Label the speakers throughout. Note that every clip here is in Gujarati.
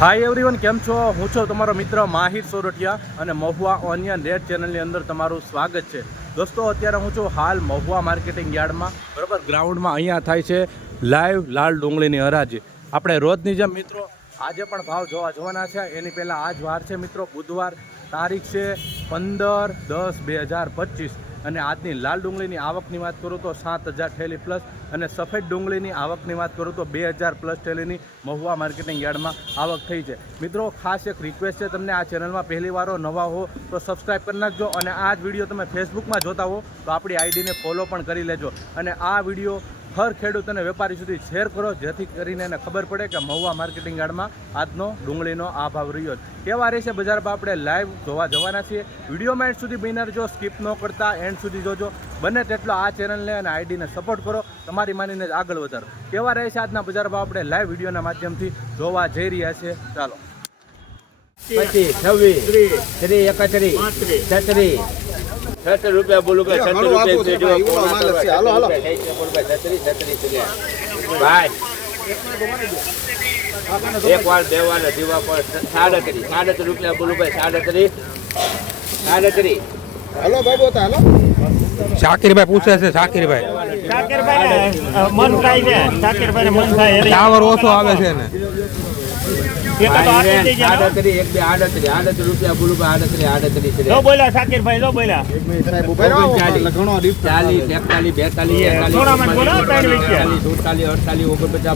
Speaker 1: હાય એવરીવન કેમ છો? હું છું તમારો મિત્ર માહિર સોરઠિયા અને મહુવા ઓનિયન રેડ ચેનલની અંદર તમારું સ્વાગત છે. દોસ્તો, અત્યારે હું છું હાલ મહુવા માર્કેટિંગ યાર્ડમાં. બરાબર, ગ્રાઉન્ડમાં અહીંયા થાય છે લાઈવ લાલ ડુંગળીની હરાજી. આપણે રોજની જેમ મિત્રો, આજે પણ ભાવ જોવા જોવાના છે. એની પહેલાં આજ વાર છે મિત્રો, બુધવાર તારીખ છે પંદર દસ બે હજાર પચીસ. અને આજની લાલ ડુંગળીની આવકની વાત કરું તો સાત હજાર થેલી પ્લસ અને સફેદ ડુંગળીની આવકની વાત કરું તો બે હજાર પ્લસ થેલીની મહુવા માર્કેટિંગ યાર્ડમાં આવક થઈ છે. મિત્રો, ખાસ એક રિક્વેસ્ટ છે તમને આ ચેનલમાં પહેલી વારો નવા હો તો સબસ્ક્રાઈબ કરી નાખજો અને આ જ વીડિયો તમે ફેસબુકમાં જોતા હો તો આપણી આઈડીને ફોલો પણ કરી લેજો. અને આ વીડિયો હર ખેડૂત અને વેપારી સુધી શેર કરો જેથી કરીને એને ખબર પડે કે મહુવા માર્કેટિંગ યાર્ડમાં આજનો ડુંગળીનો આ ભાવ રહ્યો કેવા રહેશે બજારમાં આપણે લાઈવ જોવા જવાના છીએ. વિડીયોમાં એન્ડ સુધી બિનર જો સ્કીપ ન કરતા એન્ડ સુધી જોજો. બને તેટલો આ ચેનલને અને આઈડીને સપોર્ટ કરો. તમારી માનીને જ આગળ વધારો. કેવા રહેશે આજના બજાર ભાવ? આપણે લાઈવ વિડીયોના માધ્યમથી જોવા જઈ રહ્યા છે ચાલો.
Speaker 2: પચીસ છવ્વીસ ત્રીસ એકત્રીસ છત્રીસ છત્રીસ રૂપિયા બોલું કે છત્રીસ રૂપિયા?
Speaker 3: હાલો, હાલો.
Speaker 2: ભાઈ એક વાર બે વાર દીવા પર સાડત્રીસ સાડત્રીસ રૂપિયા બોલું ભાઈ સાડત્રીસ સાડત્રીસ.
Speaker 3: હાલો ભાઈ બોતા હાલો.
Speaker 4: શાકીરભાઈ પૂછે છે શાકીરભાઈ.
Speaker 5: શાકરભાઈ મન થાય છે. શાકરભાઈ મન થાય
Speaker 4: ટાવર ઓછો આવે છે ને.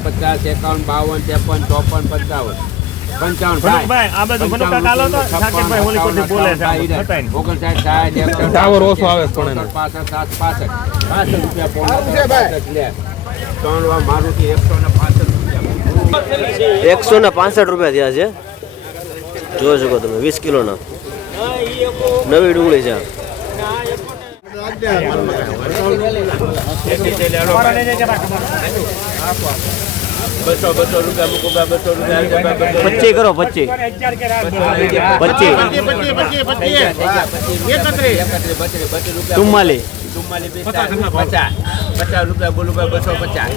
Speaker 2: પચાસ એકાવન બાવન ત્રેપન ચોપન પંચાવન. પંચાવન
Speaker 4: ટાવર ઓછો આવે પણ.
Speaker 2: ત્રણ વાર મારું એકસો ને પાસઠ રૂપિયા
Speaker 6: એકસો ને પાસઠ રૂપિયા થયા છે. જોઈ શકો તમે, વીસ કિલોના. નવી ડુંગળી છે. પચી કરો પચી પચી ચુમ્માલીસ.
Speaker 2: પચાસ રૂપિયા બોલું બસો પચાસ.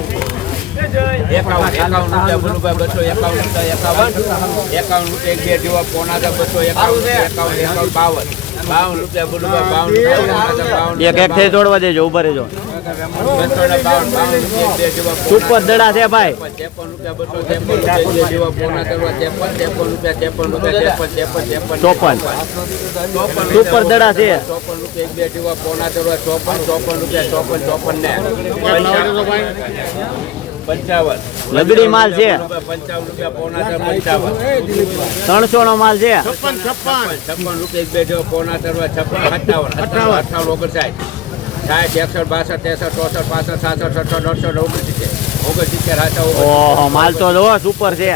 Speaker 2: એકાવન એકાવન રૂપિયા બસો એકાવન એકાવન એકાવન એક બે જેવા પોણા હતા બસો એકાવન એકાવન એકાવન બાવન. બાવન રૂપિયા બાવન બાવન
Speaker 6: એક એક થઈ જોડવા દેજો ઊભા રહેજો. સુપર દડા છે ભાઈ. ચોપન. સુપર દડા છે.
Speaker 2: ચોપન રૂપિયા ચોપન ચોપન રૂપિયા ચોપન ચોપન ને. પંચાવન.
Speaker 6: લગડી માલ છે.
Speaker 2: પંચાવન રૂપિયા પોણા કરવા પંચાવન.
Speaker 6: ત્રણસો નો માલ છે.
Speaker 2: છપ્પન રૂપિયા બે જેવા પોણા કરવા છપ્પન સત્તાવન. અઠાવન અઠાવન ઓગણસાઠ. સાઠ એકસઠ બાસઠ ત્રેસઠ ચોસઠ પાસઠ સાસઠ સડસઠ અડસઠ ઓગણસિત્તેર. ઓગણસિત્તેર હાથા
Speaker 6: ઓહો માલ તો જો સુપર છે.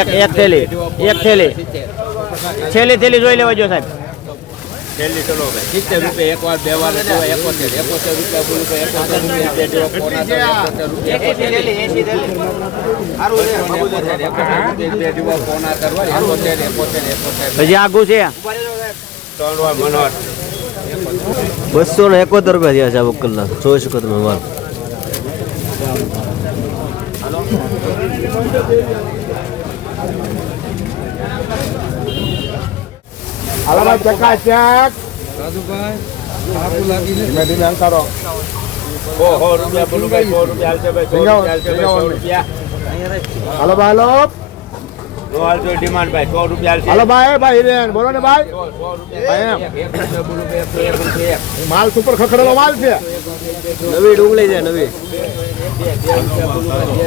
Speaker 6: એક એક થેલી એક થેલી. છેલ્લી થેલી જોઈ લેવા જો સાહેબ.
Speaker 2: છેલ્લી ચલો ભાઈ સિત્તેર રૂપિયા એક વાર બે વાર એકોતેર એકોતેર રૂપિયા બોલું તો એકોતેર રૂપિયા બે જેવા એકોતેર રૂપિયા એકોતેર રૂપિયા બે જેવા પોણા કરવા એકોતેર એકોતેર એકોતેર.
Speaker 6: હજી આગું છે?
Speaker 2: ત્રણ મનોહર.
Speaker 6: બસો ને એકોતેર રૂપિયા થયા છે આ વકલના. જોઈ શકો તમે માલ
Speaker 3: હાલો ભાઈ ચકાચક ધીમે ધીમે અંકારો
Speaker 2: સો સો રૂપિયા બોલું ભાઈ સો રૂપિયા.
Speaker 3: હાલો ભાઈ હાલો.
Speaker 2: હાલશે ડિમાન્ડ ભાઈ સો રૂપિયા
Speaker 3: હાલો ભાઈ ભાઈ હિરેન બોલો ને ભાઈ.
Speaker 2: રૂપિયા. રૂપિયા રૂપિયા.
Speaker 3: માલ સુપર ખખડેલો માલ છે.
Speaker 6: નવી ડુંગળી છે નવી.
Speaker 2: રૂપિયા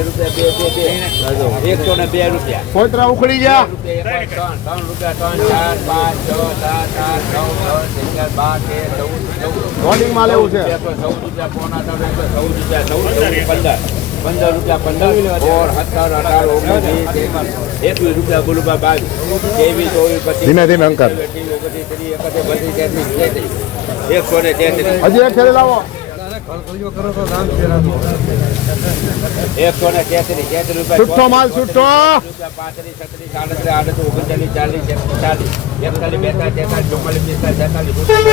Speaker 2: રૂપિયા એકસો ને બે રૂપિયા.
Speaker 3: કોઈતરા ઉખડી ગયા.
Speaker 2: રૂપિયા ત્રણ. ત્રણ રૂપિયા ત્રણ ચાર પાંચ છ સાત આઠ નવ દસ બાર તેર ચૌદ ચૌદ.
Speaker 3: માલ એવું છે.
Speaker 2: ચૌદ રૂપિયા પોણા રૂપિયા ચૌદ રૂપિયા ચૌદ ચૌદ પંદર. પંદર રૂપિયા પંદર સોળ સત્તર અઢાર ઓગણીસ એકવીસ રૂપિયા ભાઈ બાવીસ ત્રેવીસ ચોવીસ પચીસ
Speaker 3: ધીમે ધીમે અંકર.
Speaker 2: એકસો ને તેત્રીસ.
Speaker 3: હજી એક થેલી લાવો.
Speaker 2: એકસો ને તેત્રીસ તેત્રીસ રૂપિયા
Speaker 3: છૂટો માલ છૂટો.
Speaker 2: રૂપિયા પાંત્રીસ છત્રીસ આડત્રીસ આડત્રીસ ઓગણચાલીસ ચાલીસ એકતાલીસ એકતાલીસ બેતાલીસ તેતાલીસ ચુમ્માલીસ પિસ્તાલીસ પચાસ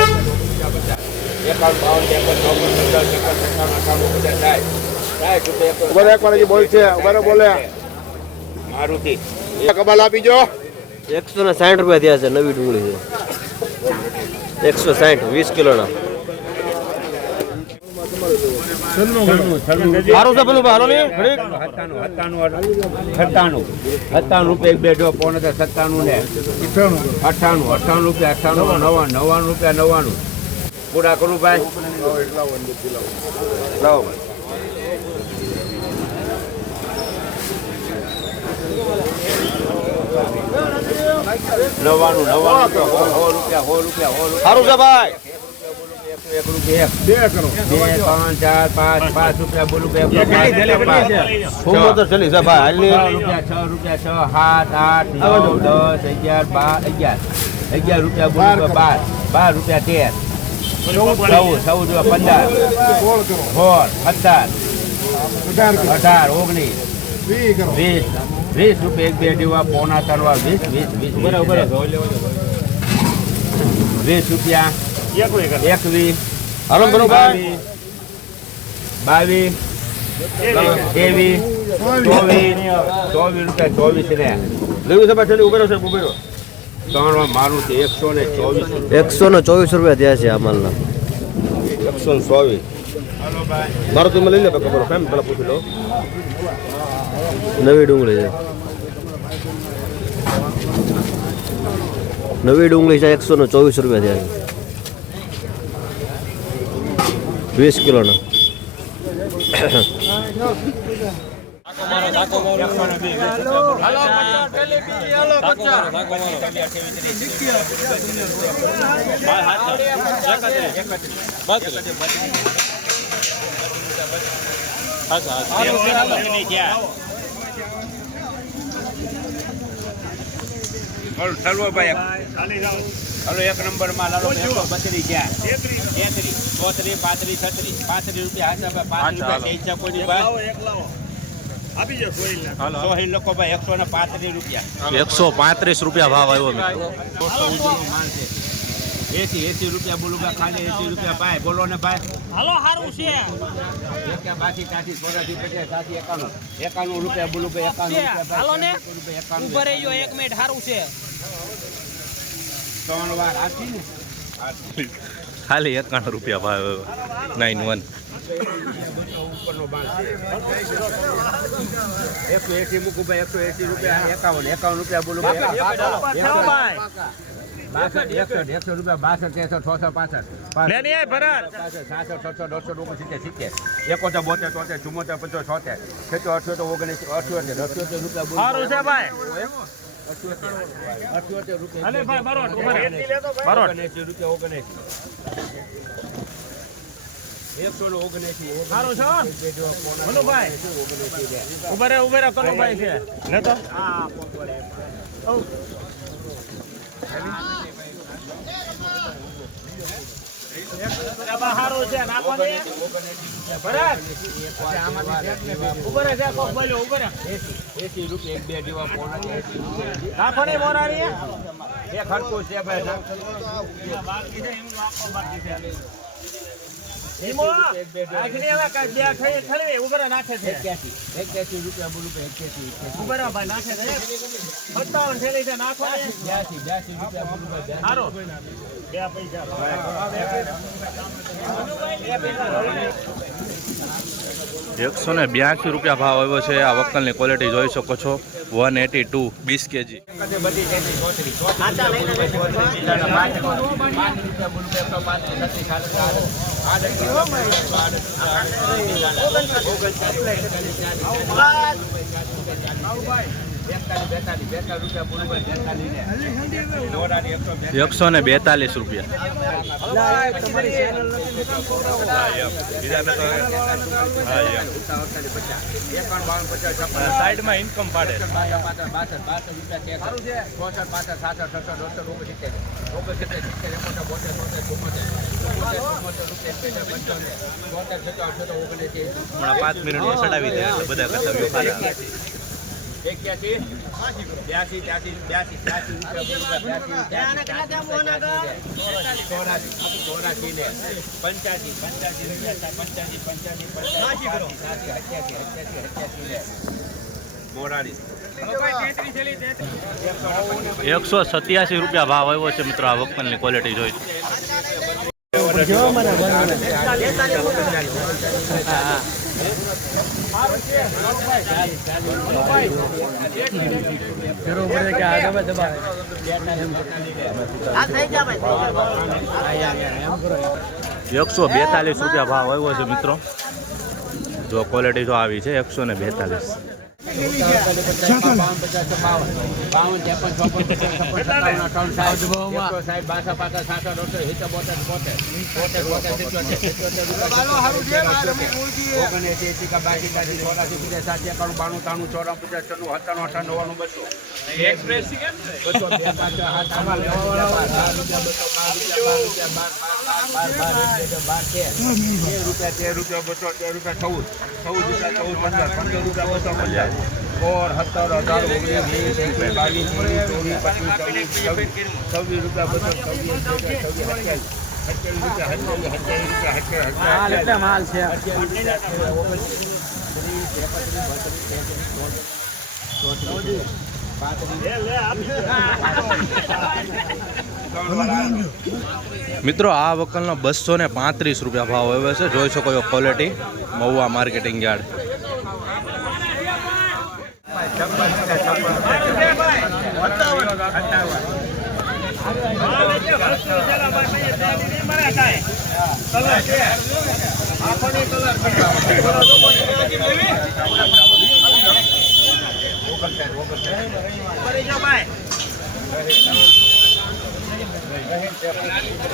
Speaker 2: એકાવન બાવન ત્રેપન ચોપન પચાસ છપ્પન સત્તાવન અઠાવન ઓગણચાલીસ
Speaker 3: એક વાર બોલ છે ઊભા બોલે.
Speaker 2: મારુતિ.
Speaker 3: કબાલ આપી જો.
Speaker 6: એકસો ને સાઠ રૂપિયા થયા છે નવી ડુંગળી છે. એકસો સાઠ વીસ કિલોના. સારું છે પેલું હાલો ને
Speaker 2: સત્તાણું સત્તાણું. સત્તાણું સત્તાણું રૂપિયા બે જો પોણે તો સત્તાણું ને. અઠ્ઠાણું અઠ્ઠાણું રૂપિયા અઠ્ઠાણું નવ્વાણું નવ્વાણું રૂપિયા નવ્વાણું પૂરા કરું ભાઈ. લાવો ભાઈ. નવ્વાણું નવ્વાણું સો રૂપિયા સો રૂપિયા સો રૂપિયા.
Speaker 6: સારું છે ભાઈ.
Speaker 2: એક રૂપિયા એક
Speaker 3: બે
Speaker 2: ત્રણ ચાર પાંચ પાંચ રૂપિયા બોલું બે
Speaker 6: તો ચલી છે. ભાઈ
Speaker 2: રૂપિયા છ રૂપિયા છ સાત આઠ નવ દસ અગિયાર બાર અગિયાર. અગિયાર રૂપિયા બોલું બાર બાર. રૂપિયા તેર. ચૌદ. ચૌદ રૂપિયા પંદર.
Speaker 3: સોળ કરો.
Speaker 2: સત્તર.
Speaker 3: અઢાર
Speaker 2: અઢાર ઓગણીસ.
Speaker 3: વીસ કરો.
Speaker 2: વીસ રૂપિયા એક બે દીવા પોણા તરવા વીસ વીસ વીસ બરાબર વીસ રૂપિયા. એકવીસ.
Speaker 6: હાલો બરોબર
Speaker 2: બાવીસ. ત્રેવીસ. ચોવીસ. ચોવીસ રૂપિયા ચોવીસ ને.
Speaker 6: લેવું છે છેલ્લી ઉભેરો છે ઉભેરો.
Speaker 2: ત્રણ મારું છે એકસો ને ચોવીસ રૂપિયા.
Speaker 6: એકસો ને ચોવીસ રૂપિયા થયા છે આ માલના.
Speaker 3: એકસો ને ચોવીસ. મારું તમે લઈ લે ખબર કેમ પેલા પૂછી લો.
Speaker 6: નવી ડુંગળી છે. નવી ડુંગળી છે એકસો ને ચોવીસ રૂપિયા થયા છે વીસ કિલોના.
Speaker 2: હલો ભાઈ હલો એક નંબરમાં લાલો એકસો ગયા. તેત્રીસ ચોત્રીસ પાંત્રીસ છત્રી પાંત્રીસ રૂપિયા હાથા પાંચ રૂપિયા લોકો ભાઈ એકસો ને પાંત્રીસ રૂપિયા.
Speaker 1: એકસો પાંત્રીસ રૂપિયા ભાવ આવ્યો મિત્રો
Speaker 2: એસી એસી રૂપિયા બોલું ખાલી એસી રૂપિયા ભાઈ બોલો ને ભાઈ.
Speaker 5: હાલો હારું છે.
Speaker 2: બાકી ત્યાંથી સોળાથી પચાસ ત્યાંથી એકાણું. એકાણું રૂપિયા બોલું એકાણું
Speaker 5: હાલો ને.
Speaker 2: રૂપિયા એકાણું.
Speaker 5: ઊભા રહેજો એક મિનિટ હારું છે.
Speaker 2: ત્રણ વાર આથી ને
Speaker 1: ખાલી એકાણું રૂપિયા ભાવ નાઇન વન
Speaker 2: ઉપરનો બાર એકસો એસી મૂકું ભાઈ એકસો એસી રૂપિયા એકાવન એકાવન રૂપિયા બોલું ભાઈ. બાસઠ એકસો રૂપિયા બાસઠ તેસઠ છસો પાસઠ. દોઢસો ઓગણસિત્તેર સિત્તેર એકોતેર બોતેર તોતેર ચુમ્મોતેર પંચોતેર છોતેર. છેતો અઠ્યોતેર ઓગણીસ અઠ્યોતેર અઠ્યોતેર રૂપિયા બોલું અઠ્યોતેર રૂપિયા ઓગણએંસી રૂપિયા ઓગણએંસી એકસો ને ઓગણએંસી
Speaker 5: હારું છે ને
Speaker 2: એસી રૂપિયા એક બે જેવા પોણા એસી રૂપિયા
Speaker 5: નાખો ને. મોરારી
Speaker 2: એક હરકું છે ભાઈ
Speaker 5: ઈમો આખરી હવે કાંઈ બે ખાઈ ખરવી નાખે છે.
Speaker 2: એક્યાસી એક્યાસી રૂપિયા બોલું ભાઈ
Speaker 5: નાખે છે. સત્તાવન થેલી છે નાખો
Speaker 2: રૂપિયા બોલું
Speaker 5: બે પૈસા.
Speaker 1: એકસો ને બ્યાસી રૂપિયા ભાવ આવ્યો છે. આ વક્કલની ક્વોલિટી જોઈ શકો છો. વન એટી ટુ વીસ કેજી.
Speaker 2: એકસો ને
Speaker 1: બેતાલીસ રૂપિયા. સાઈડમાં ઇન્કમ પાડે. પાંચ મિનિટમાં ચડાવી દે એટલે બધા કર્તવ્યો સારા
Speaker 2: એક્યાસી? બ્યાસી ત્યાસી બ્યાસી ત્યાસી ચોરાસી ચોરાસી ને પંચ્યાસી પંચ્યાસી પંચ્યાસી પંચ્યાસી પંચ્યાસી અઠ્યાસી અઠ્યાસી અઠ્યાસી અઠ્યાસી ને
Speaker 1: એકસો સત્યાસી રૂપિયા ભાવ આવ્યો છે મિત્રો આ વક્કલની ક્વોલિટી જોઈ. એકસો બેતાલીસ રૂપિયા ભાવ આવ્યો છે મિત્રો. જો ક્વોલિટી જો આવી છે, એકસો ને બેતાલીસ.
Speaker 2: બાણું તાણું ચોરાણું પચાસ છન્નું સત્તાણું અઠાણું નવ્વાણું બસો બસો બે પાંચ રૂપિયા તેર રૂપિયા બસો તેર રૂપિયા ચૌદ ચૌદ રૂપિયા ચૌદ પંદર પંદર રૂપિયા બસો પચાસ ઓર સત્તર અઢાર ઓગણીસ વીસ એકવીસ બાવીસ ત્રેવીસ ચોવીસ પચીસ છવ્વીસ છવ્વીસ રૂપિયા બસો છવ્વીસ
Speaker 1: મિત્રો, આ વકલનો બસો ને પાંત્રીસ રૂપિયા ભાવ આવ્યો છે. જોઈ શકો છો ક્વોલિટી મહુવા માર્કેટિંગ યાર્ડ.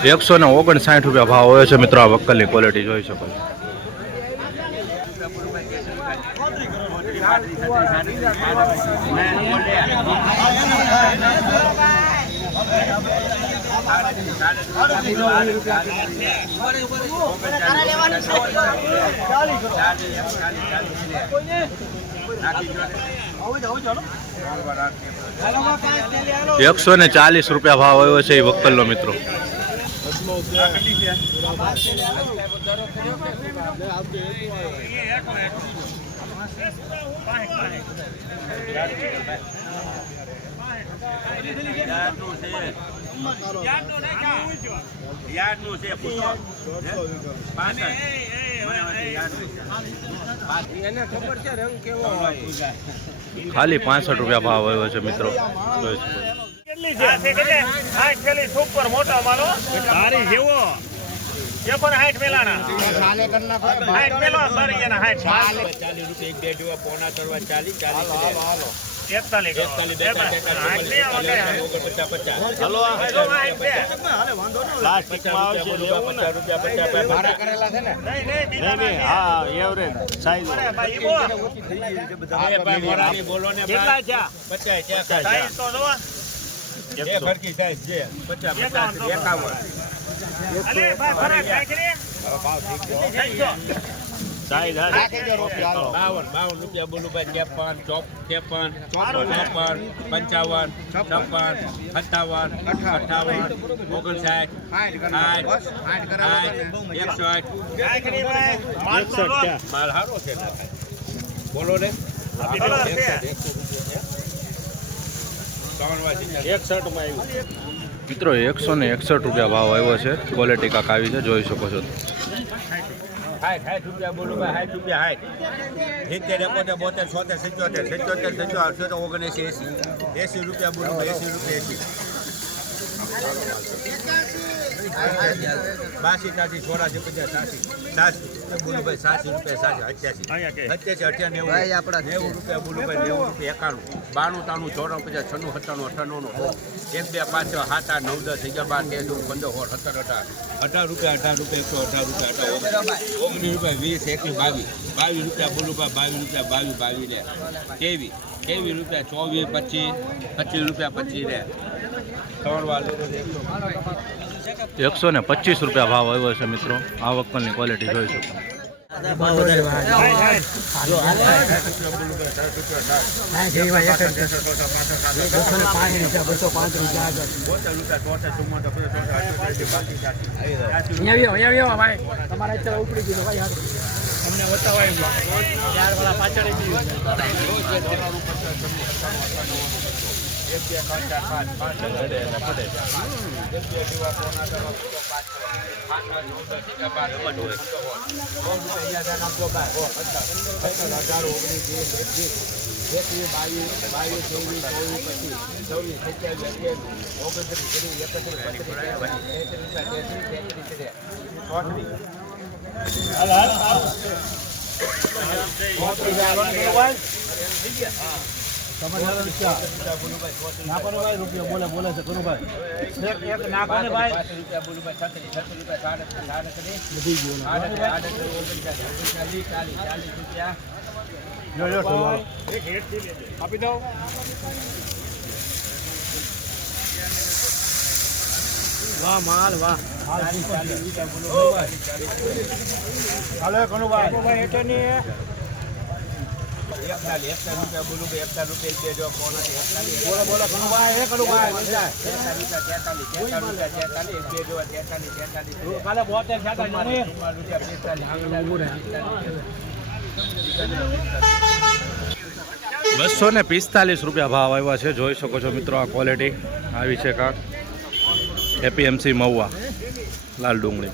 Speaker 1: એકસો ને ઓગણસાઠ રૂપિયા ભાવ હોય છે મિત્રો આ વક્કલની ક્વોલિટી જોઈ શકો છો. એકસો ને ચાલીસ રૂપિયા ભાવ આવ્યો છે એ વકલનો મિત્રો.
Speaker 2: યાદનું છે હોય
Speaker 1: ખાલી પાસઠ રૂપિયા ભાવ આવ્યો છે મિત્રો
Speaker 5: કેટલી છે સુપર મોટા માલો સારી જેવો એ પણ હાઈટ મેલાના હાઈટ મેલો સારી એના હાઈટ
Speaker 2: ચાલીસ રૂપિયા એક બે પોણા કરવા ચાલીસ ચાલીસ
Speaker 5: હાલો
Speaker 2: એકતાલીસ બેતાલીસ
Speaker 5: હાઈટ નહીં આમાં કઈ હાઈટ.
Speaker 2: પચાસ પચાસ
Speaker 5: હલો હાઈટ છે
Speaker 2: પ્લાસ્ટિકમાં આવશે પચાસ. રૂપિયા પચાસ ભાડા કરેલા છે ને
Speaker 5: નહીં નહીં બીજા નહીં હા એવરેજ સાઈઝ ભાઈ ઈબો
Speaker 2: એ ભાઈ મોરારી બોલો ને
Speaker 5: કેટલા છે?
Speaker 2: પચાસ પચાસ
Speaker 5: સાઈઝ તો જોવા
Speaker 2: એ ફરકી સાઈઝ છે પચાસ. પચાસ એકાવન. બાવન બાવન રૂપિયા બોલું ભાઈ ત્રેપન ત્રેપન ચોપન પંચાવન છપ્પન સત્તાવન અઠાવન ઓગણસાઠ સાઠ સાઠ એકસો આઠ
Speaker 5: કાંઈ કરી ભાઈ પાંચસો
Speaker 2: માલ સારો છે. બોલો ને એકસઠમાં
Speaker 1: મિત્રો, એકસો ને એકસઠ રૂપિયા ભાવ આવ્યો છે. ક્વોલિટી કાંક આવી છે, જોઈ શકો છો.
Speaker 2: એસી. રૂપિયા બોલું એસી રૂપિયા એસી. બાસી તાસી ચોરાસી પચાસ સાસી સાસી બુલુભાઈ સાસી રૂપિયા સાસી અઠ્યાસી અઠ્યાસી અઠ્યા નેવું રૂપિયા બુલુભાઈ નેવું રૂપિયા એકાણું બાણું તાણું ચોરાણું પચાસ છન્નું સત્તાણું અઠાણું એક બે પાંચ સાત આઠ નવ દસ અગિયાર બાર તેર ચૌદ પંદર સોળ સત્તર અઢાર અઢાર રૂપિયા અઢાર રૂપિયા એકસો અઢાર રૂપિયા અઢાર ઓગણીસ રૂપિયા વીસ એકવીસ બાવીસ બાવીસ રૂપિયા બુલુભાઈ બાવીસ રૂપિયા બાવીસ બાવીસ લે તેવીસ તેવીસ રૂપિયા ચોવીસ પચીસ. પચીસ રૂપિયા પચીસ લે ત્રણ વાર
Speaker 1: એકસો ને પચીસ રૂપિયા ભાવ આવ્યો છે મિત્રો. આ વક્કલની ક્વોલિટી જોઈ શકો.
Speaker 5: અમને એક બે ત્રણ પાંચ પાંચ પડે પડે એક
Speaker 2: બે દીવા કોના કરો ઓગણીસ વીસ એકવીસ એકવીસ બાવીસ બાવીસ ચોવીસ ચોવીસ પચીસ ચોવીસ એકત્રીસ નાકોનભાઈ
Speaker 7: છે. કનુભાઈ
Speaker 2: એક એક નાકોનભાઈ બધી બોલે જો જો એક
Speaker 5: હેડથી વાહ માલ વાહ. હાલો કનુભાઈ
Speaker 2: કનુભાઈ એટલે નહીં એકતાલીસ એકતાલીસ બોલું કે એકતાલીસ રૂપિયા
Speaker 5: બોલો બોલો તેતાલીસ તેતાલીસ
Speaker 1: બસો ને પિસ્તાલીસ રૂપિયા ભાવ આવ્યા છે. જોઈ શકો છો મિત્રો આ ક્વોલિટી આવી છે કાંક એપીએમસી મહુવા, લાલ ડુંગળી.